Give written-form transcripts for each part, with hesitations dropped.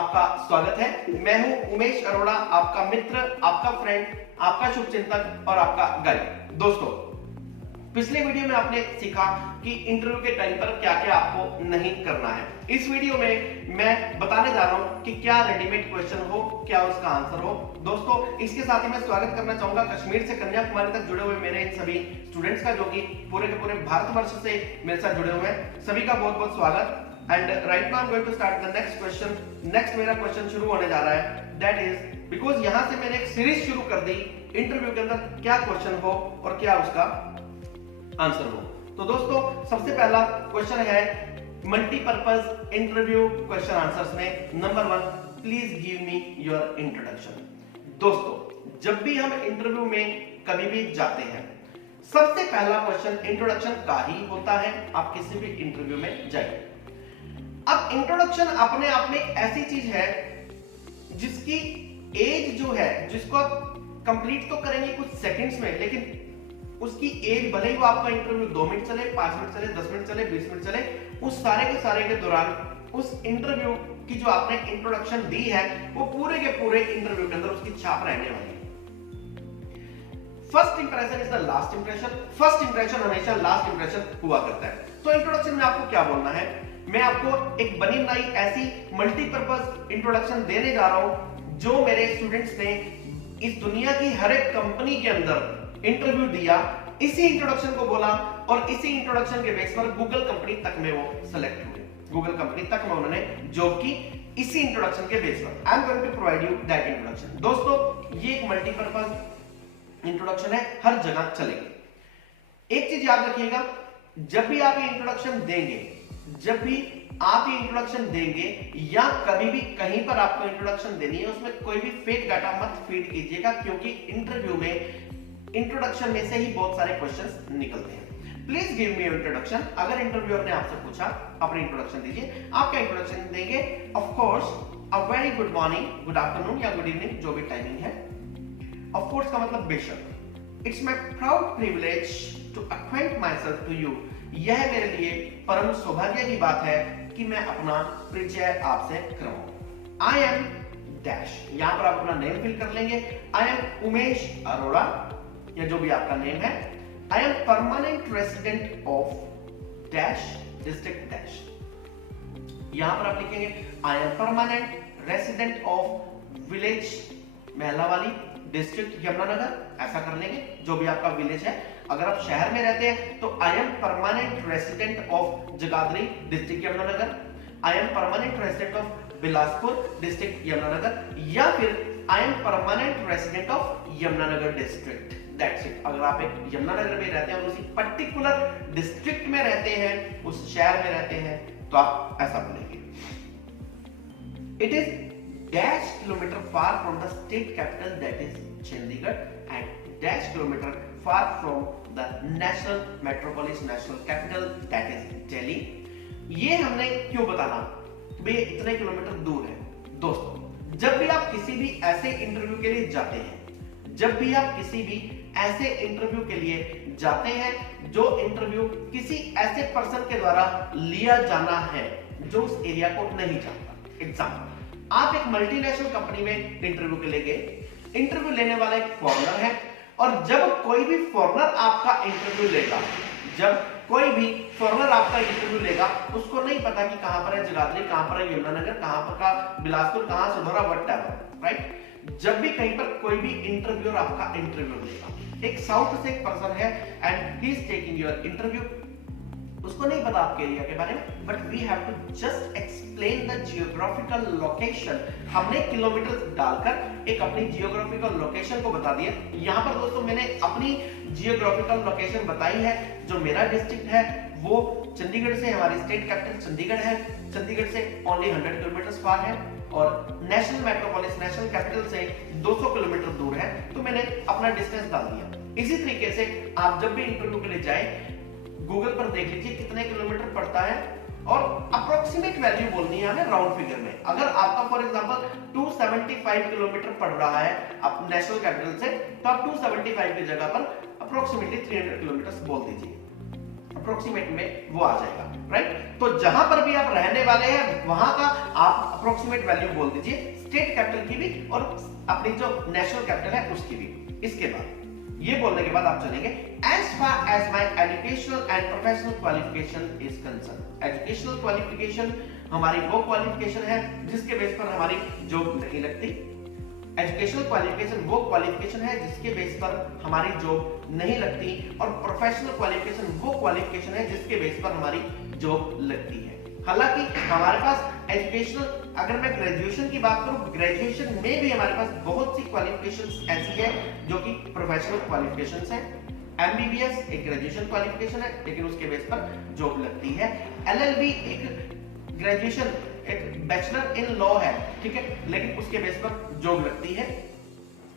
आपका स्वागत है। मैं हूं उमेश अरोड़ा, आपका मित्र, आपका फ्रेंड, आपका शुभचिंतक और आपका गाइड। दोस्तों, पिछले वीडियो में आपने सीखा कि इंटरव्यू के टाइम पर क्या क्या आपको नहीं करना है। इस वीडियो में मैं बताने जा रहा हूं कि क्या रेडीमेड क्वेश्चन हो, क्या उसका आंसर हो। दोस्तों, इसके साथ ही मैं स्वागत करना चाहूंगा कश्मीर से कन्याकुमारी तक जुड़े हुए मेरे इन सभी स्टूडेंट्स का, जो कि पूरे के पूरे भारतवर्ष से मेरे साथ जुड़े हुए हैं। सभी का बहुत बहुत स्वागत। And right now I am going to start the next question. Next मेरा क्वेश्चन शुरू होने जा रहा है, दैट इज बिकॉज यहां से मैंने एक सीरीज शुरू कर दी, इंटरव्यू के अंदर क्या क्वेश्चन हो और क्या उसका आंसर हो। तो दोस्तों, सबसे पहला क्वेश्चन है मल्टीपर्पज इंटरव्यू क्वेश्चन आंसर्स में। Number 1, please give me your introduction. दोस्तों, जब भी हम इंटरव्यू में कभी भी जाते हैं, सबसे पहला क्वेश्चन इंट्रोडक्शन का ही होता है। आप किसी भी इंटरव्यू में जाइए। अब इंट्रोडक्शन अपने आप में एक ऐसी चीज है जिसकी एज जो है, जिसको आप कंप्लीट तो करेंगे कुछ सेकंड्स में, लेकिन उसकी एज भले ही वो आपका इंटरव्यू 2 मिनट चले, 5 मिनट चले, 10 मिनट चले, 20 मिनट चले, उस सारे के दौरान उस इंटरव्यू की जो आपने इंट्रोडक्शन दी है, वो पूरे के पूरे इंटरव्यू के अंदर उसकी छाप रहने वाली है। First impression is the last impression. First impression हमेशा लास्ट इंप्रेशन हुआ करता है। तो इंट्रोडक्शन में आपको क्या बोलना है? मैं आपको एक बनी बनाई ऐसी मल्टीपर्पज इंट्रोडक्शन देने जा रहा हूं जो मेरे स्टूडेंट्स ने इस दुनिया की हर एक कंपनी के अंदर इंटरव्यू दिया, इसी इंट्रोडक्शन को बोला और इसी इंट्रोडक्शन के बेस पर गूगल कंपनी तक में वो सेलेक्ट हुए। गूगल कंपनी तक में उन्होंने जॉब की इसी इंट्रोडक्शन के बेस पर। I am going to provide you that introduction. दोस्तों, ये एक मल्टीपर्पज इंट्रोडक्शन है, हर जगह चलेगी। एक चीज याद रखिएगा, जब भी आप ये इंट्रोडक्शन देंगे, जब भी आप ये इंट्रोडक्शन देंगे या कभी भी कहीं पर आपको इंट्रोडक्शन देनी है, उसमें कोई भी फेक डाटा मत फीड कीजिएगा, क्योंकि इंटरव्यू में इंट्रोडक्शन में से ही बहुत सारे क्वेश्चंस निकलते हैं। Please give me your introduction. अगर इंटरव्यूअर ने आपसे पूछा, अपनी इंट्रोडक्शन दीजिए। आप क्या इंट्रोडक्शन देंगे? Of course a very good morning, good afternoon या गुड इवनिंग, जो भी टाइमिंग है। ऑफ कोर्स का मतलब बेशक। It's my proud privilege to acquaint myself to you. यह मेरे लिए परम सौभाग्य की बात है कि मैं अपना परिचय आपसे कराऊं। आई एम डैश, यहां पर आप अपना नेम फिल कर लेंगे। आई एम उमेश अरोड़ा या जो भी आपका नेम है। I am permanent resident of dash district dash. यहां पर आप लिखेंगे I am permanent resident of village Mahlawali district Yamunanagar, ऐसा कर लेंगे जो भी आपका विलेज है। अगर आप शहर में रहते हैं तो आई am permanent resident of Jagadhri district Yamunanagar, I am permanent resident of Bilaspur district Yamunanagar, या फिर आई am permanent resident of Yamunanagar district. That's it. अगर आप एक यमुनानगर में रहते हैं और उसी पर्टिकुलर डिस्ट्रिक्ट में रहते हैं, उस शहर में रहते हैं, तो आप ऐसा बोलेंगे। It is dash kilometer far from the state capital, that is Chandigarh, and dash kilometer far from the national metropolis, national capital, that is Delhi। ये हमने क्यों बताना भाई इतने किलोमीटर दूर है? दोस्तों, जब भी आप किसी भी ऐसे इंटरव्यू के लिए जाते हैं, जब भी आप किसी भी ऐसे इंटरव्यू के लिए जाते हैं जो इंटरव्यू किसी ऐसे पर्सन के द्वारा लिया जाना है जो उस एरिया को नहीं जानता। एग्जाम्पल, आप एक मल्टीनेशनल कंपनी में इंटरव्यू के लिए गए। इंटरव्यू लेने वाला एक फॉरेनर है, और जब कोई भी फॉरेनर आपका इंटरव्यू लेगा, जब कोई भी फॉरेनर आपका इंटरव्यू लेगा, उसको नहीं पता कि कहां पर है जगाधरी, कहां पर है यमुनानगर, कहां पर का बिलासपुर, कहां सधौरा, व्हाटएवर, राइट। जब भी कहीं पर कोई भी इंटरव्यूअर आपका इंटरव्यू लेगा, एक साउथ से एक पर्सन है and he is taking your interview, उसको नहीं पता आपके एरिया के बारे में, but we have to just explain the geographical location. हमने किलोमीटर डालकर एक अपनी जियोग्राफिकल लोकेशन को बता दिया। यहां पर दोस्तों मैंने अपनी जियोग्राफिकल लोकेशन बताई है। जो मेरा डिस्ट्रिक्ट है वो चंडीगढ़ से, हमारी स्टेट कैपिटल चंडीगढ़ है, चंडीगढ़ से ओनली 100 किलोमीटर फार है, और नेशनल मेट्रोपोलिस, नेशनल कैपिटल से 200 किलोमीटर दूर है। तो मैंने अपना डिस्टेंस डाल दिया। इसी तरीके से आप जब भी इंटरव्यू के लिए जाए, गूगल पर देख लीजिए कितने किलोमीटर पड़ता है, और अप्रोक्सीमेट वैल्यू बोलनी है हमें, राउंड फिगर में। अगर आपका फॉर एग्जांपल 275 किलोमीटर पड़ रहा है आप नेशनल कैपिटल से, तो आप 275 की जगह पर अप्रोक्सीमेटली 300 किलोमीटर बोल दीजिए। अप्रोक्सीमेट में वो आ जाएगा, राइट। तो जहां पर भी आप रहने वाले हैं वहां का आप अप्रोक्सीमेट वैल्यू बोल दीजिए, स्टेट कैपिटल की भी और अपनी जो नेशनल कैपिटल है उसकी भी। इसके बाद ये बोलने के बाद आप चलेंगे as far as my educational and professional qualification is concern. Educational qualification हमारी वो क्वालिफिकेशन है जिसके बेस पर हमारी जॉब नहीं लगती। एजुकेशनल क्वालिफिकेशन वो क्वालिफिकेशन है जिसके बेस पर हमारी जॉब नहीं लगती, और प्रोफेशनल क्वालिफिकेशन वो क्वालिफिकेशन है जिसके बेस पर हमारी जॉब लगती है। हालांकि हमारे पास एजुकेशनल, अगर मैं ग्रेजुएशन की बात करूं, ग्रेजुएशन में भी हमारे पास बहुत सी क्वालिफिकेशंस ऐसी है जो कि प्रोफेशनल क्वालिफिकेशंस हैं। एमबीबीएस एक ग्रेजुएशन क्वालिफिकेशन है लेकिन उसके बेस पर जॉब लगती है। एलएलबी एक ग्रेजुएशन, एक बैचलर इन लॉ है, ठीक है, लेकिन उसके बेस पर जॉब लगती है,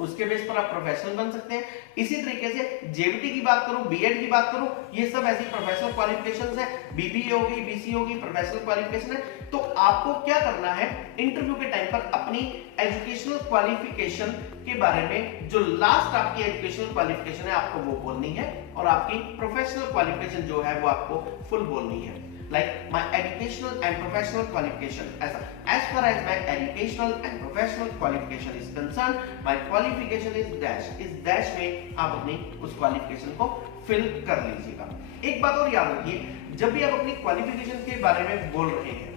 उसके बेस पर आप प्रोफेशनल बन सकते हैं। इसी तरीके से जेबीटी की बात करूं, बीएड की बात करूं, ये सब ऐसी प्रोफेशनल क्वालिफिकेशंस है। बीबीए होगी, बीसी होगी, प्रोफेशनल क्वालिफिकेशन है। तो आपको क्या करना है, इंटरव्यू के टाइम पर अपनी एजुकेशनल क्वालिफिकेशन के बारे में, जो लास्ट आपकी एजुकेशनल क्वालिफिकेशन है आपको वो बोलनी है, और आपकी प्रोफेशनल क्वालिफिकेशन जो है वो आपको फुल बोलनी है। Like my educational and professional qualification, as far as my educational and professional qualification is concerned, my qualification is dash। इस dash में आप अपनी उस qualification को fill कर लीजिएगा। एक बात और याद रखिए, जब भी आप अपनी qualification के बारे में बोल रहे हैं,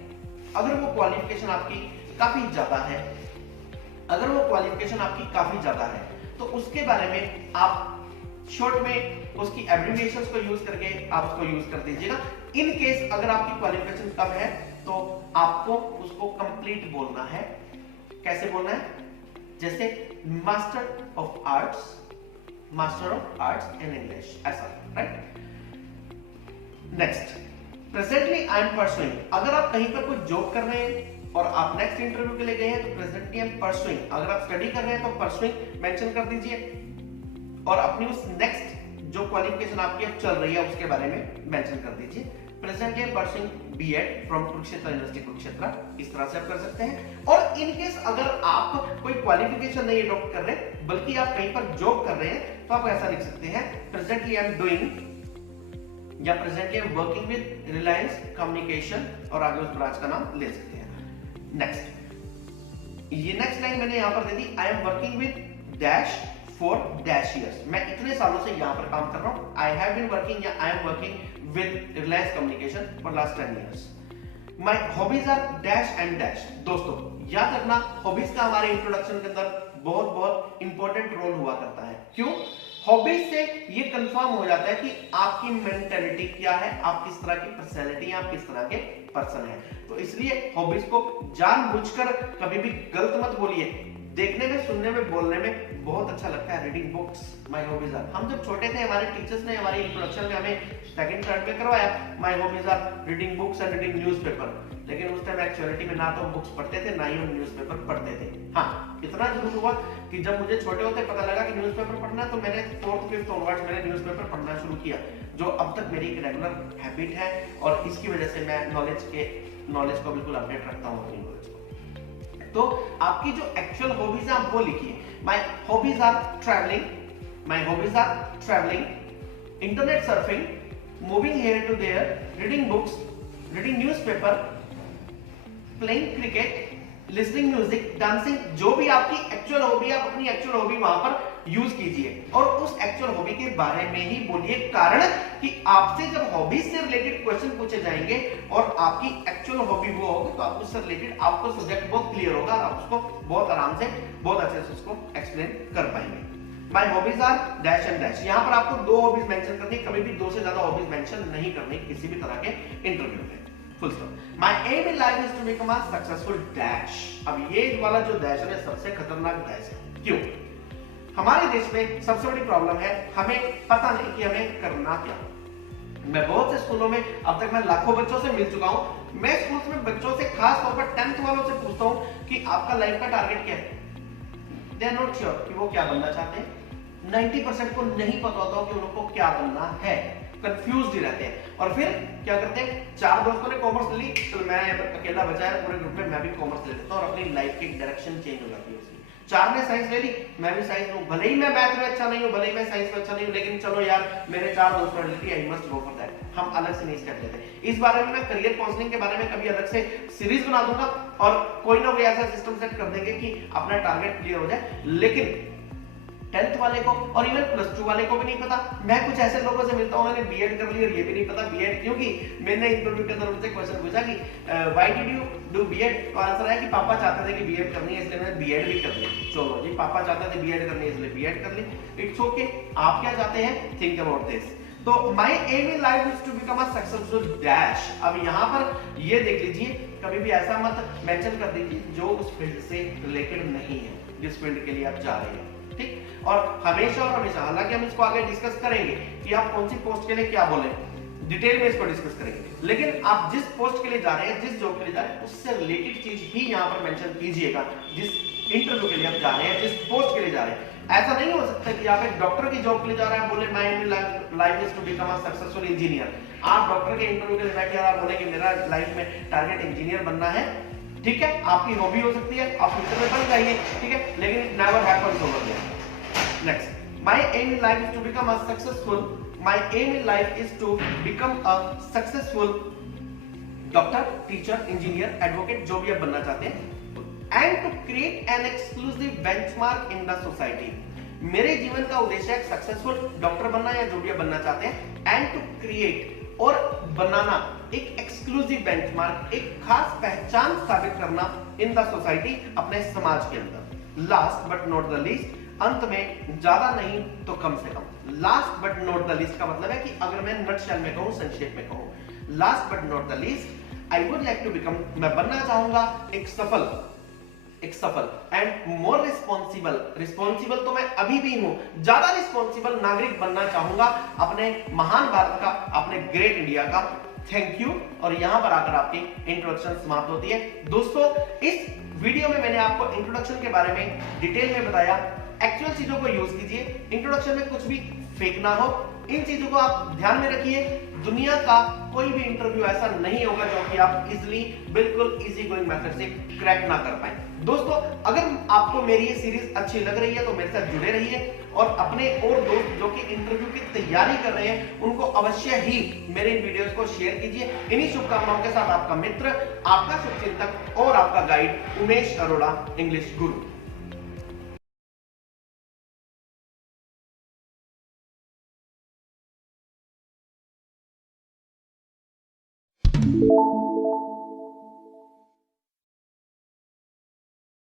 अगर वो qualification आपकी काफी ज्यादा है, अगर वो qualification आपकी काफी ज्यादा है, तो उसके बारे में आप शॉर्ट में उसकी एब्रिविएशंस को यूज करके आप उसको यूज कर दीजिएगा। इन केस अगर आपकी क्वालिफिकेशन कम है तो आपको उसको कंप्लीट बोलना है। कैसे बोलना है? जैसे master of arts in English, ऐसा, right. Next, presently I am pursuing. अगर आप कहीं पर कोई जॉब कर रहे हैं और आप नेक्स्ट इंटरव्यू के लिए गए हैं तो प्रेजेंटली आई एम परसुइंग। अगर आप स्टडी कर रहे हैं तो परसुइंग मेंशन कर दीजिए, और अपनी उस नेक्स्ट जो क्वालिफिकेशन आपकी अब चल रही है उसके बारे में मेंशन कर दीजिए। Presently pursuing BEd from Kurukshetra university Kurukshetra, इस तरह से आप कर सकते हैं। और इन केस अगर आप कोई क्वालिफिकेशन नहीं अडॉप्ट कर रहे बल्कि आप कहीं पर जॉब कर रहे हैं तो आप ऐसा लिख सकते हैं, प्रेजेंटली आई एम डूइंग, या presently I am working with Reliance communication, और आगे उस ब्रांच का नाम ले सकते हैं। नेक्स्ट, ये नेक्स्ट लाइन मैंने यहां पर दे दी, I am working with dash for dash years. मैं इतने सालों से यहाँ पर काम कर रहा हूँ। आई हैव बीन वर्किंग, या I am working with Reliance communication for last 10 years। My hobbies are dash and dash. दोस्तों याद रखना, हॉबीज का हमारे इंट्रोडक्शन के अंदर बहुत बहुत इंपॉर्टेंट रोल हुआ करता है। क्यों? हॉबीज से ये कंफर्म हो जाता है कि आपकी मेंटालिटी क्या है, आप किस तरह की पर्सनैलिटी, आप किस तरह के पर्सन है। तो इसलिए हॉबीज को जानबूझकर कभी भी गलत मत बोलिए। देखने में, सुनने में, बोलने में बहुत अच्छा लगता है reading books, my hobbies are. हम जब छोटे थे हमारे टीचर्स ने हमारी इंट्रोडक्शन में हमें सेकंड थर्ड में करवाया, my hobbies are reading books and reading newspaper. लेकिन उस टाइम एक्चुअलिटी में ना तो बुक्स पढ़ते थे ना ही हम न्यूज़पेपर पढ़ते थे। हाँ, इतना जरूर हुआ कि जब मुझे छोटे होते पता लगा कि न्यूज़पेपर पढ़ना, तो मैंने 4th 5th ऑनवर्ड्स मैंने न्यूज़पेपर पढ़ना शुरू किया, जो अब तक मेरी एक रेगुलर हैबिट है, और इसकी वजह से मैं नॉलेज को बिल्कुल अपडेट रखता हूँ अपनी नॉलेज को। तो आपकी जो एक्चुअल हॉबीज है आप वो लिखिए। My hobbies are travelling, internet surfing, moving here to there, reading books, reading newspaper, playing cricket, listening music, dancing. जो भी आपकी एक्चुअल हॉबी है, आप अपनी एक्चुअल हॉबी वहां पर यूज कीजिए, और उस एक्चुअल हॉबी के बारे में ही बोलिए। कारण कि आपसे जब हॉबीज से रिलेटेड क्वेश्चन पूछे जाएंगे और आपकी एक्चुअल हॉबी वो होगी, तो आप उससे रिलेटेड आपको सब्जेक्ट बहुत क्लियर होगा, आप उसको बहुत आराम से, बहुत अच्छे से उसको एक्सप्लेन कर पाएंगे। My hobbies are dash and dash. यहाँ पर आपको 2 हॉबीज मेंशन करनी, कभी भी 2 से ज्यादा हॉबीज मेंशन नहीं करनी किसी भी तरह के इंटरव्यू में। Full stop. My aim in life is to become a successful dash. अब ये वाला जो डैश है सबसे खतरनाक डैश है। क्यों? हमारे देश में सबसे बड़ी प्रॉब्लम है, हमें पता नहीं कि हमें करना क्या। मैं बहुत से स्कूलों में, अब तक मैं लाखों बच्चों से मिल चुका हूं। मैं स्कूल्स में बच्चों से, खास तौर पर 10th वालों से पूछता हूं कि आपका लाइफ का टारगेट क्या है। दे आर नॉट श्योर कि वो क्या बनना चाहते हैं। 90% को नहीं पता होता कि उनको क्या बनना है, कंफ्यूज ही रहते हैं। और फिर क्या करते हैं, 4 दोस्तों ने कॉमर्स ली, तो मैं अकेला बचा है पूरे ग्रुप में, मैं भी कॉमर्स ले लेता हूं, और अपनी लाइफ की डायरेक्शन चेंज हो जाती है। 4 ने साइंस ले ली, मैं भी साइंस लूं, भले ही मैं मैथ में अच्छा नहीं हूं, भले ही मैं साइंस में अच्छा नहीं हूं, लेकिन चलो यार मेरे 4 दोस्त पढ़ लेती, I must go for that. हम अलग से नहीं स्टेप लेते। इस बारे में मैं करियर काउंसलिंग के बारे में कभी अलग से सीरीज बना दूंगा और कोई ना कोई ऐसा सिस्टम सेट कर देंगे कि अपना टारगेट क्लियर हो जाए। लेकिन 10th वाले को और इवन +2 वाले को भी नहीं पता। मैं कुछ ऐसे लोगों से मिलता हूं उन्होंने बीएड कर ली और ये भी नहीं पता बीएड क्यों की। मैंने इंटरव्यू के अंदर उनसे क्वेश्चन पूछा कि why did you do BEd, तो आंसर है कि पापा चाहते थे कि बीएड करनी है इसलिए मैंने बीएड भी कर ली। चलो जी, पापा चाहते थे बीएड करनी है इसलिए बीएड कर ली, इट्स ओके। आप क्या चाहते हैं, थिंक अबाउट दिस। तो my aim in life is to become a successful dash. अब यहाँ पर ये देख लीजिए, कभी भी ऐसा मत मेंशन कर दीजिए जो उस फील्ड से रिलेटेड नहीं है जिस फील्ड के लिए आप जा रहे हैं, ठीक। और हमेशा और हमेशा, हालांकि हम इसको आगे डिस्कस करेंगे कि आप कौन सी पोस्ट के लिए क्या बोले, डिटेल में इसको डिस्कस करेंगे, लेकिन आप जिस पोस्ट के लिए जा रहे हैं, जिस जॉब के लिए जा रहे हैं, उससे रिलेटेड चीज ही यहाँ पर मेंशन कीजिएगा। जिस इंटरव्यू के लिए आप जा रहे हैं, जिस पोस्ट के लिए जा रहे हैं, ऐसा नहीं हो सकता कि आप एक डॉक्टर की जॉब के लिए जा रहे हैं, बोले my aim in life is to become a successful engineer. आप डॉक्टर के इंटरव्यू के लिए बैठे और आप बोले कि मेरा लाइफ में टारगेट इंजीनियर बनना है, ठीक है, आपकी हॉबी हो सकती है, आप फ्यूचर में बन जाइए, ठीक है, लेकिन it never happens over there. Next, my aim in life is to become a successful. My aim in life is to become a successful doctor, teacher, engineer, advocate, जो भी आप बनना चाहते हैं, and to create an exclusive benchmark in the society. मेरे जीवन का उद्देश्य है सक्सेसफुल डॉक्टर बनना या जो भी आप बनना चाहते हैं, and to create और बनाना एक एक्सक्लूसिव बेंचमार्क, एक खास पहचान स्थापित करना इन द सोसाइटी, अपने समाज के अंदर। Last but not the least, अंत में ज्यादा नहीं तो कम से कम। Last but not the least का मतलब है कि अगर मैं नटशेल में कहूं, संक्षेप में कहूं, last but not the least, I would like to become, मैं बनना चाहूंगा एक सफल एंड मोर रिस्पॉन्सिबल तो मैं अभी भी हूं, ज्यादा रिस्पॉन्सिबल नागरिक बनना चाहूंगा अपने महान भारत का, अपने ग्रेट इंडिया का। Thank you. और यहां पर आकर आपकी इंट्रोडक्शन समाप्त होती है। दोस्तों, इस वीडियो में मैंने आपको इंट्रोडक्शन के बारे में डिटेल में बताया। एक्चुअल चीजों को यूज कीजिए, इंट्रोडक्शन में कुछ भी फेक ना हो, इन चीजों को आप ध्यान में रखिए। दुनिया का कोई भी इंटरव्यू ऐसा नहीं होगा जो कि आप इजीली, बिल्कुल इजी गोइंग मेथड से क्रैक ना कर पाए। दोस्तों, अगर आपको मेरी ये सीरीज अच्छी लग रही है तो मेरे साथ जुड़े रहिए और अपने और दोस्त जो कि इंटरव्यू की तैयारी कर रहे हैं उनको अवश्य ही मेरे इन वीडियोस को शेयर कीजिए। इन्हीं शुभकामनाओं के साथ आपका मित्र, आपका शुभचिंतक और आपका गाइड उमेश अरोड़ा, इंग्लिश गुरु।